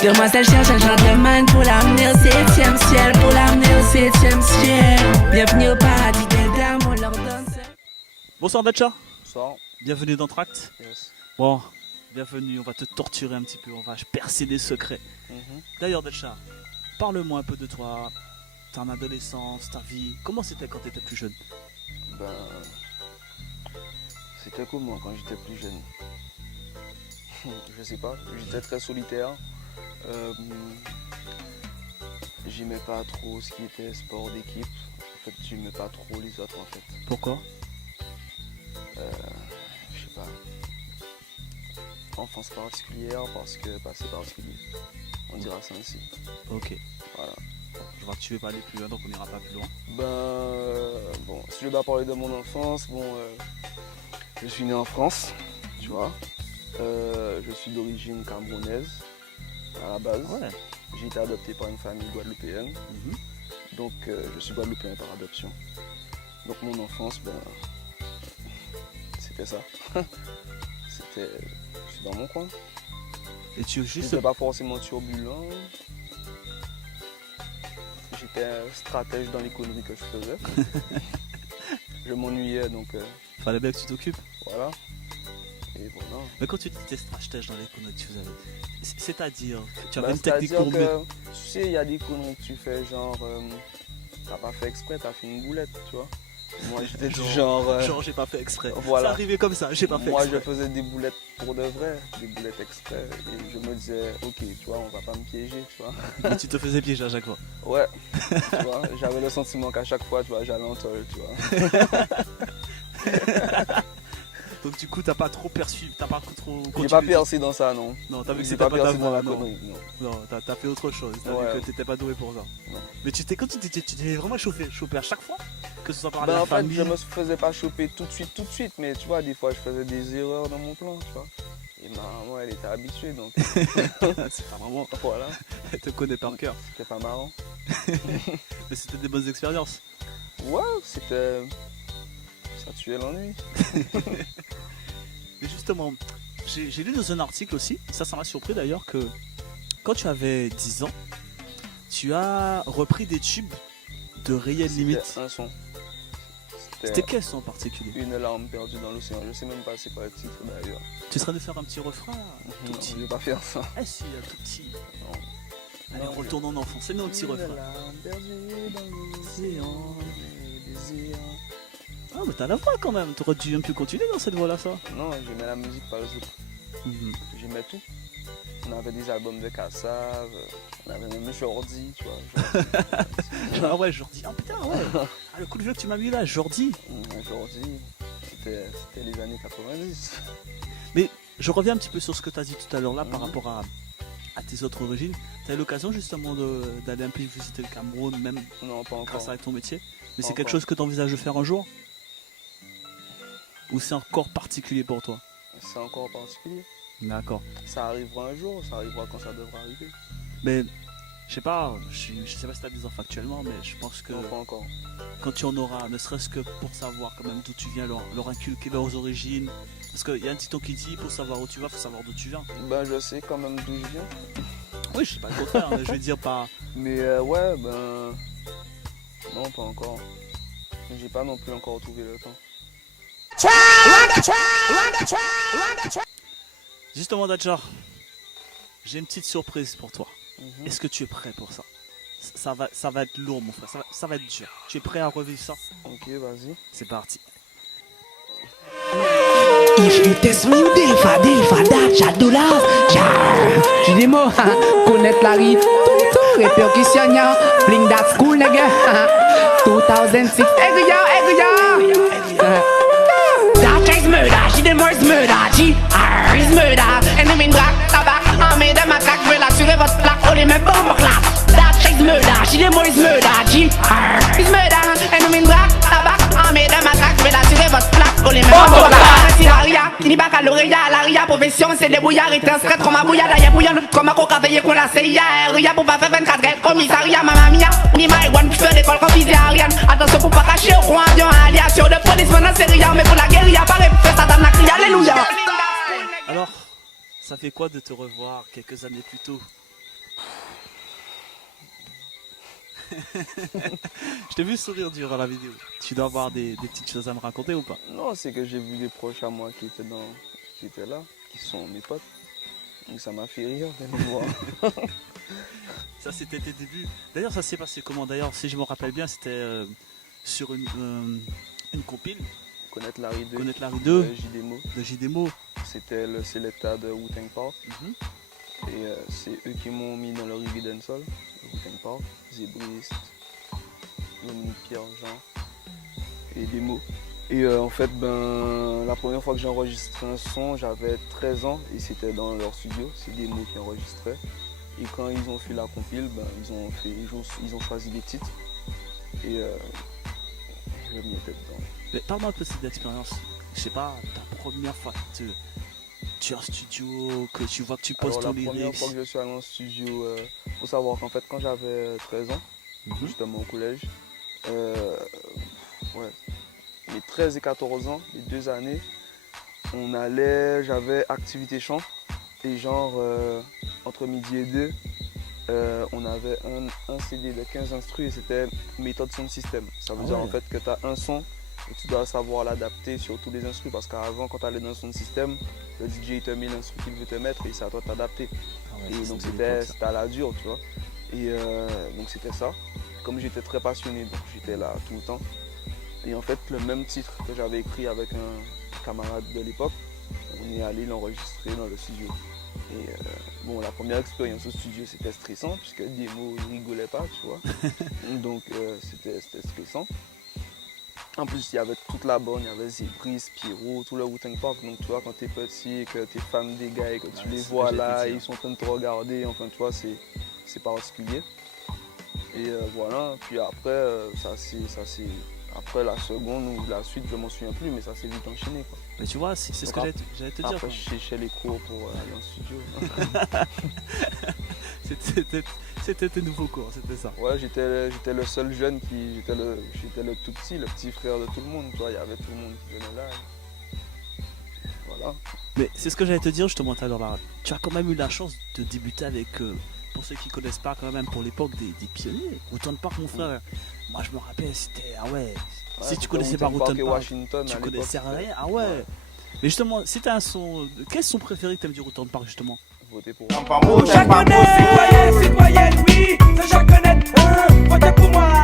Demoiselle cherche un gentleman pour l'amener au 7e ciel, pour l'amener au 7e ciel. Bienvenue au paradis des dames, on leur donne. Bonsoir Datcha. Bonsoir. Bienvenue dans Tract. Yes. Bon, bienvenue, on va te torturer un petit peu, on va percer des secrets. D'ailleurs Datcha, parle-moi un peu de toi, ton adolescence, ta vie. Comment c'était quand tu étais plus jeune? Ben, c'était comment quand j'étais plus jeune? Je sais pas, j'étais très solitaire. J'aimais pas trop ce qui était sport d'équipe. En fait, j'aimais pas trop les autres en fait. Pourquoi? Je sais pas. Enfance particulière parce que c'est particulier. On dira ça ainsi. Ok. Voilà. Je vois que tu veux pas aller plus loin, donc on n'ira pas plus loin. Ben, bon, si je dois parler de mon enfance, bon, je suis né en France, tu vois. Je suis d'origine camerounaise à la base. Ouais. J'ai été adopté par une famille guadeloupéenne. Donc je suis guadeloupéen par adoption. Donc mon enfance, ben, c'était ça. Je suis dans mon coin. Et tu juste... J'étais pas forcément turbulent. J'étais stratège dans les conneries que je faisais. Je m'ennuyais donc... Fallait bien que tu t'occupes. Voilà. Et voilà. Mais quand tu dis que tu étais stratège dans les conneries que tu faisais, c'est-à-dire que tu avais Ben, une technique pour c'est-à-dire mieux. que, tu sais, il y a des conneries que tu fais genre... t'as pas fait exprès, t'as fait une boulette, tu vois. Moi j'étais du genre... Genre j'ai pas fait exprès. Voilà. C'est arrivé comme ça, j'ai pas fait Moi exprès. je faisais des boulettes pour de vrai, des boulettes exprès. Et je me disais, ok, tu vois, on va pas me piéger, tu vois. Mais tu te faisais piéger à chaque fois. Ouais, tu vois, j'avais le sentiment qu'à chaque fois, tu vois, j'allais en tôle, tu vois. Donc du coup t'as pas trop perçu, t'as pas trop... J'ai pas percé dans ça, non. Non, t'as vu que J'ai c'était pas ta percé dans voie, la non. connerie, non. Non, t'as fait autre chose, t'as Ouais. vu que t'étais pas doué pour ça. Non. Mais quand tu t'es vraiment chauffé à chaque fois? Que ce soit par Ben, la en fait, famille... je me faisais pas choper tout de suite, mais tu vois, des fois, je faisais des erreurs dans mon plan, tu vois. Et ma maman, elle était habituée, donc C'est pas vraiment... voilà, Elle te connaît par cœur. c'était pas marrant. Mais c'était des bonnes expériences. Ouais, c'était... ça tuait l'ennui. Mais justement, j'ai lu dans un article aussi, ça m'a surpris d'ailleurs, que quand tu avais 10 ans, tu as repris des tubes de Réel Limite. C'était un son. C'était quel son en particulier? Une larme perdue dans l'océan. Je sais même pas c'est quoi le titre d'ailleurs. Tu serais de faire un petit refrain, tout Non, petit. je vais pas faire ça. Ah si, un tout petit. Non. Allez, Non, on retourne en enfant, c'est nous un petit refrain. Une larme perdue dans l'océan, mes désirs. Ah mais t'as la voix quand même, t'aurais dû un peu continuer dans cette voix-là ça. Non, j'aimais la musique par les autres. J'aimais tout. On avait des albums de Kassav, on avait même Jordi, tu vois. Ah ouais, Jordi, ah putain ouais. Ah, le coup de jeu que tu m'as mis là, Jordi. Jordi, c'était les années 90. Mais je reviens un petit peu sur ce que tu as dit tout à l'heure là par rapport à tes autres origines. Tu as eu l'occasion justement d'aller un peu visiter le Cameroun, même Non, pas encore. grâce à ton métier. Mais c'est Pas quelque encore. chose que tu envisages de faire un jour? Ou c'est encore particulier pour toi? C'est encore particulier. D'accord. Ça arrivera un jour, ça arrivera quand ça devra arriver. Mais je sais pas, je sais pas si tu as des enfants actuellement, mais je pense que Non, pas encore. quand tu en auras, ne serait-ce que pour savoir quand même d'où tu viens, leur inculquer leurs origines. Parce qu'il y a un dicton qui dit, pour savoir où tu vas, il faut savoir d'où tu viens. Ben, je sais quand même d'où je viens. Oui, je sais pas le contraire, mais je vais dire pas... Mais ouais, ben... non, pas encore. J'ai pas non plus encore trouvé le temps. Justement Datcha, j'ai une petite surprise pour toi. Mhm. Est-ce que tu es prêt pour ça? Ça va être lourd mon frère, ça va être dur. Tu es prêt à revivre ça? Ok, vas-y. C'est parti. If you test me, you delfa, Datcha, dollars, j'ai des mots, connaître la rue, tout, répercussion, ya, bling that school, nigga, 2006, Datcha is murder, she the more is murder, G.R. is murder, ennemi black, tabac, armée de matraque, je vais l'assurer votre plaque, oh les mêmes bombes clap. Datcha is murder, she the more is murder, G.R. is murder, ennemi black, tabac, armée de matraque, je vais l'assurer votre plaque, oh les mêmes bombes clap. Kini baccalauréat, la ria profession, c'est des brouillards et stress, trop ma bouillade, y'a bouillonne, trop ma coca veillée qu'on la CIA, ria pour pas faire 24 heures, commissariat, mamma mia, ni marijuana, feu d'école, confisé à Ariane, attention pour pas cacher au coin avion, aviation de police, maintenant c'est ria, mais pour la guérilla, pareil, fait ça dans la crie, alléluia. Alors, ça fait quoi de te revoir quelques années plus tôt? Je t'ai vu sourire durant la vidéo. Tu dois avoir des petites choses à me raconter ou pas? Non, c'est que j'ai vu des proches à moi qui étaient là, qui sont mes potes. Donc ça m'a fait rire de les voir. Ça, c'était tes débuts. D'ailleurs, ça s'est passé comment? D'ailleurs, si je me rappelle bien, c'était sur une compile. Connaître Larry 2. Connaître Larry 2. De JDMO. C'était le sélecteur de Wu-Tang Park. Et c'est eux qui m'ont mis dans le reggae dancehall, le Wu-Tang Park. Zébriste, Dominique Pierre, Jean et des mots. Et en fait, la première fois que j'ai enregistré un son, j'avais 13 ans et c'était dans leur studio. C'est des mots qui enregistraient. Et quand ils ont fait la compile, ils ont choisi des titres. Et je m'y étais dedans. Mais parle-moi un peu de cette expérience. Je sais pas, ta première fois que tu es en studio, que tu vois que tu poses ton lyrics. La première fois que je suis allé en studio, faut savoir qu'en fait quand j'avais 13 ans, justement au collège, mes 13 et 14 ans, les 2 années, j'avais activité chant et genre entre midi et 2, on avait un CD de 15 instrus et c'était méthode sound system. Ça veut dire en fait que tu as un son et tu dois savoir l'adapter sur tous les instrus parce qu'avant quand tu allais dans son système, le DJ il te met l'instru qu'il veut te mettre et c'est à toi de t'adapter. Et donc c'était à la dure, tu vois. Et donc c'était ça. Comme j'étais très passionné, donc j'étais là tout le temps. Et en fait le même titre que j'avais écrit avec un camarade de l'époque, on est allé l'enregistrer dans le studio. Et la première expérience au studio c'était stressant puisque des mots ils rigolaient pas, tu vois. Donc c'était stressant. En plus, il y avait toute la bande, il y avait Zébris, Pierrot, tout le Wu-Tang Park. Donc, tu vois, quand tu es petit, que tu es fan des gars et que tu les vois là, ils sont en train de te regarder, enfin, tu vois, c'est particulier. Et voilà, puis après, après la seconde ou la suite, je m'en souviens plus, mais ça s'est vite enchaîné, quoi. Mais tu vois, c'est ce que j'allais te dire. Après, je cherchais les cours pour aller en studio. C'était tes nouveaux cours, c'était ça. Ouais, j'étais le seul jeune j'étais le tout petit, le petit frère de tout le monde, tu vois, il y avait tout le monde qui venait là. Voilà. Mais c'est ce que j'allais te dire justement tout à l'heure là. Tu as quand même eu la chance de débuter avec, pour ceux qui ne connaissent pas quand même, pour l'époque, des pionniers. Wu-Tang Park, mon frère. Moi je me rappelle, c'était, si tu connaissais pas Wu-Tang Park, Washington, tu connaissais rien, Mais justement, si t'as un son, quel son préféré que t'aimes du Wu-Tang Park justement? Votez pour Citoyenne, citoyenne, oui, c'est Jacquenette, votez pour moi,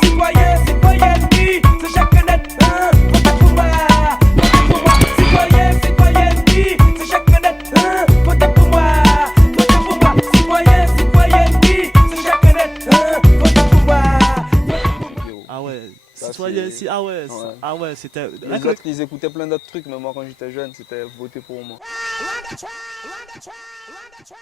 citoyenne, citoyenne, oui, c'est Jacquenette, votez pour moi, citoyenne, citoyenne, oui, c'est Jacquenette, votez pour moi, citoyenne, citoyenne, oui, c'est Jacquenette, votez pour moi. Ah ouais, Ça, citoyen, c'était... Les autres, ils écoutaient plein d'autres trucs, mais moi quand j'étais jeune, c'était voter pour moi. Run the track, run the track, run the track.